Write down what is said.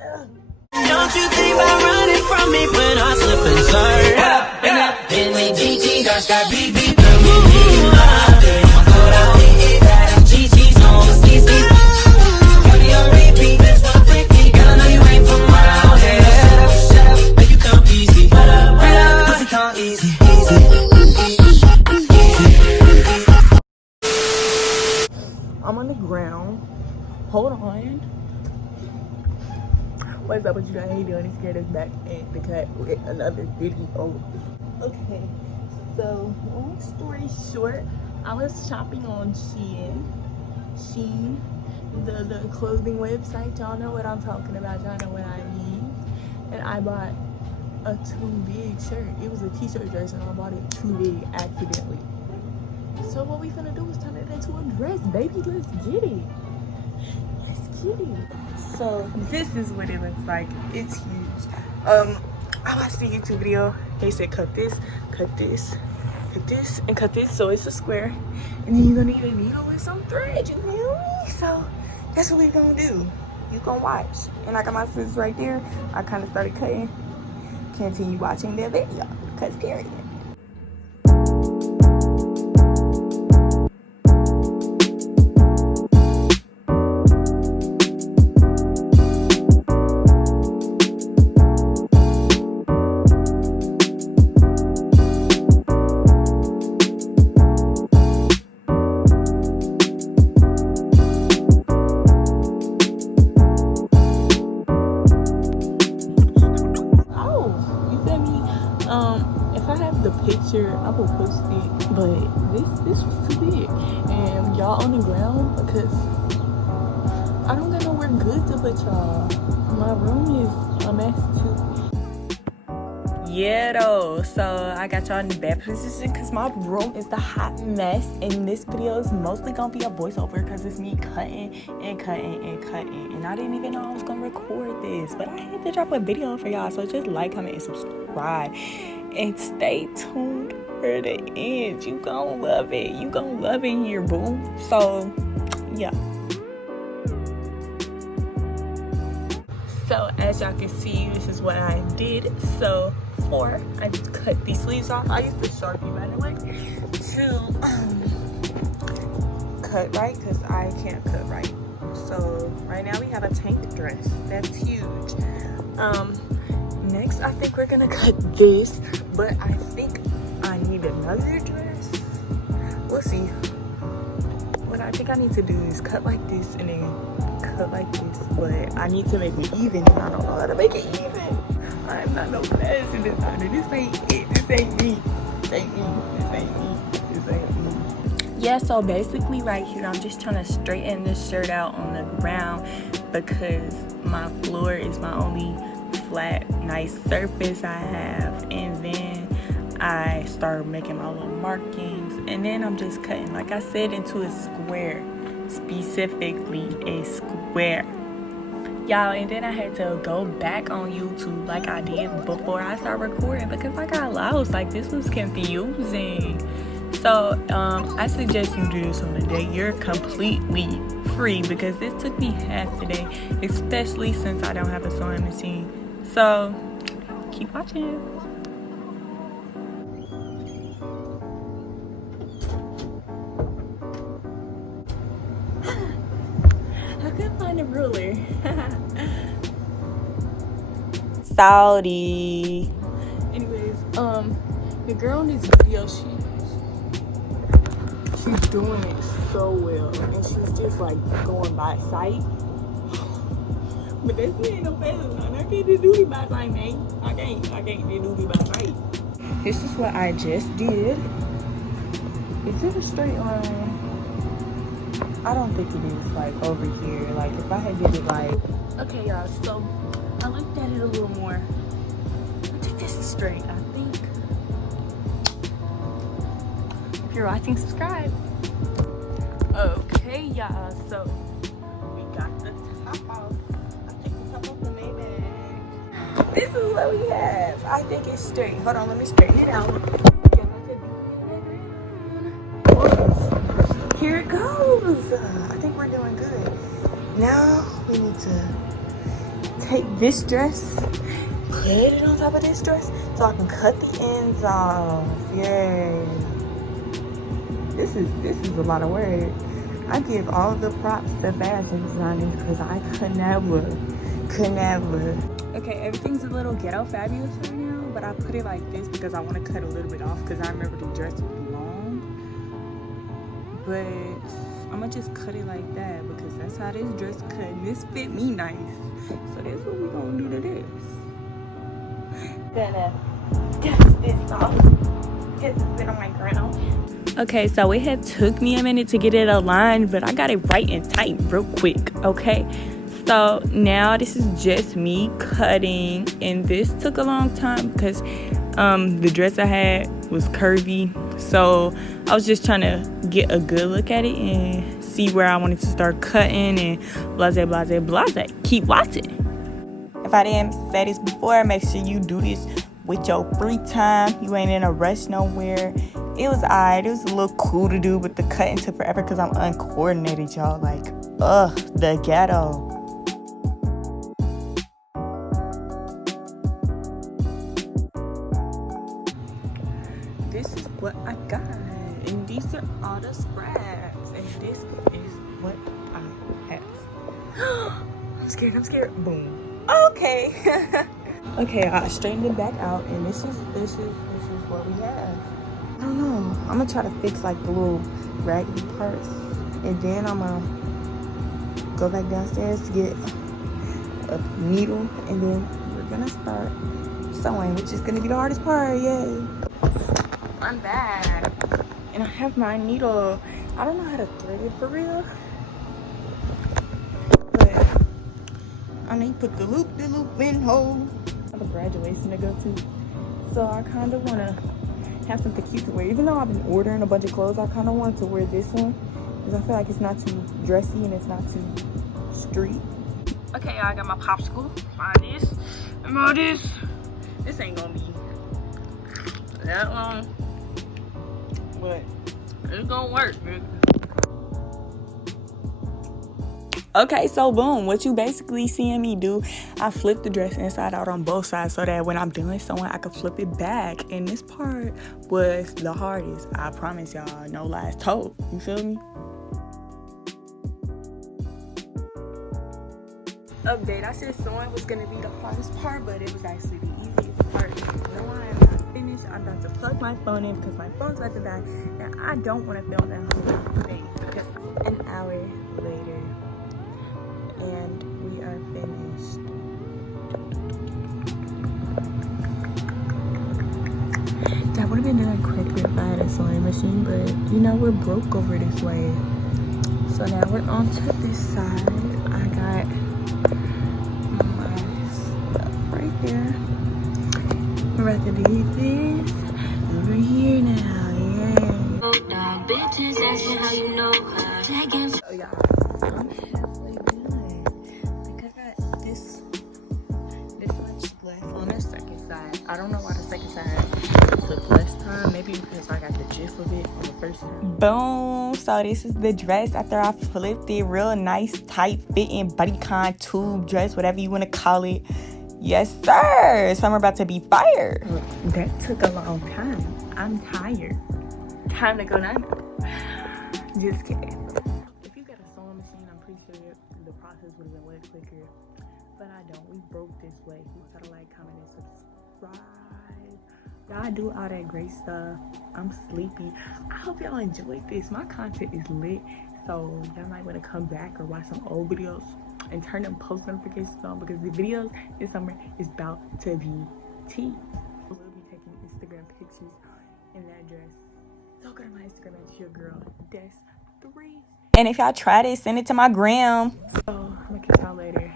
Don't you think about running from me when I slip and slide? And that Bentley GT dash got beep beep. I'm on the ground. Hold on. What's up with you guys? How you doing? It's Scared us back in the cut with another video. Okay, so long story short, I was shopping on Shein, the clothing website. Y'all know what I'm talking about. Y'all know what I mean. And I bought a too big shirt. It was a t-shirt dress and I bought it too big accidentally. So what we finna do is turn it into a dress, baby. Let's get it. Let's get it. So this is what it looks like. It's huge. I watched the YouTube video. They said cut this, cut this, cut this, and cut this. So it's a square. And then you're gonna need a needle with some thread, you feel me? So that's what we're gonna do. You gonna watch. And I got my scissors right there. I kind of started cutting. Continue watching the video. Cause period. I will post it, but this was too big, and y'all on the ground because I don't got nowhere good to put y'all. My room is a mess too. Yeah though, so I got y'all in the bad position because my room is the hot mess, and this video is mostly gonna be a voiceover because it's me cutting and cutting and cutting, and I didn't even know I was gonna record this, but I had to drop a video for y'all. So just like, comment, and subscribe, and stay tuned for the end. You gon' love it. You gon' love it here, boo. So yeah. So as y'all can see, this is what I did. So I just cut these sleeves off. I used to Sharpie, by the way, to cut right because I can't cut right. So right now we have a tank dress. That's huge. Next I think we're gonna cut this, but I think I need another dress. We'll see. What I think I need to do is cut like this and then cut like this, but I need to make it even, and I don't know how to make it even. I'm not no fashion designer. This ain't it. This ain't me. This ain't me. This ain't me. This ain't me. Yeah, so basically right here, I'm just trying to straighten this shirt out on the ground because my floor is my only flat, nice surface I have. And then I start making my little markings, and then I'm just cutting, like I said, into a square, specifically a square. Y'all, and then I had to go back on YouTube like I did before I started recording because I got lost. Like, this was confusing. So I suggest you do this on the day you're completely free because this took me half the day, especially since I don't have a sewing machine. So keep watching. I couldn't find a ruler. Saudi. Anyways, the girl in this video, she's doing it so well, and she's just like going by sight. But that's me ain't no fashion. I can't do it by sight, man. I can't do it by sight. This is what I just did. Is it a straight line? I don't think it is, like over here. Like if I had did it like, okay y'all, so I looked at it a little more. I think this is straight, I think. If you're watching, subscribe. Okay y'all, so we got the top off. I think the top off the Maybach. This is what we have. I think it's straight. Hold on, let me straighten it out. Here it goes. I think we're doing good. Now we need to take this dress, put it on top of this dress so I can cut the ends off. Yay. This is a lot of work. I give all the props to fashion designers because I could never. Okay, everything's a little ghetto fabulous right now, but I put it like this because I want to cut a little bit off because I remember the dress was long. But I'm gonna just cut it like that because that's how this dress cut and this fit me nice. So that's what we gonna do to this. Gonna dust this off because it's been on my ground. Okay, so it had took me a minute to get it aligned, but I got it right and tight real quick, okay? So now this is just me cutting, and this took a long time because the dress I had was curvy. So I was just trying to get a good look at it and see where I wanted to start cutting and blase, blase, blase. Keep watching. If I didn't say this before, make sure you do this with your free time. You ain't in a rush nowhere. It was alright. It was a little cool to do, but the cutting took forever because I'm uncoordinated, y'all. Like, the ghetto. This is what I got, and these are all the scraps, and this is what I have. I'm scared. Boom. Okay. Okay, I straightened it back out, and this is what we have. I don't know. I'm gonna try to fix like the little raggedy parts, and then I'm gonna go back downstairs to get a needle, and then we're gonna start sewing, which is gonna be the hardest part. Yay! I'm back, and I have my needle. I don't know how to thread it for real, but I need to put the loop in hole. I have a graduation to go to, so I kind of want to have something cute to wear. Even though I've been ordering a bunch of clothes, I kind of wanted to wear this one because I feel like it's not too dressy and it's not too street. Okay, y'all, I got my popsicle. Buy this and buy this. This ain't gonna be that long, but it's gonna work, man. Okay, so boom, what you basically seeing me do, I flip the dress inside out on both sides so that when I'm doing sewing, I can flip it back. And this part was the hardest. I promise y'all, no lies told. You feel me? Update, I said sewing was gonna be the hardest part, but it was actually the easiest part. No, I am not finished. I'm about to plug my phone in because my phone's about to die. And I don't want to film that whole thing because an hour later, and we are finished. That would have been done quicker if I had a sewing machine, but you know, we're broke over this way. So now we're on to this side. I got my stuff right here. We're about to do this over here now. Yeah. Oh yeah. I'm halfway done. Like I got this much left on the second side. I don't know why the second side took less time. Maybe because I got the gist of it on the first time. Boom. So this is the dress after I flipped it. Real nice, tight fitting bodycon tube dress, whatever you want to call it. Yes, sir. So I'm about to be fired. That took a long time. I'm tired. Time to go now. Just kidding. If you got a sewing machine, I'm pretty sure the process would have been way quicker. But I don't. We broke this way. You gotta like, comment, and subscribe. Y'all do all that great stuff. I'm sleepy. I hope y'all enjoyed this. My content is lit. So y'all might want to come back or watch some old videos and turn them post notifications on because the videos this summer is about to be tea. We'll be taking Instagram pictures in that dress. So go to my Instagram and it's your girl Des3. And if y'all tried it, send it to my gram. So I'm gonna catch y'all later.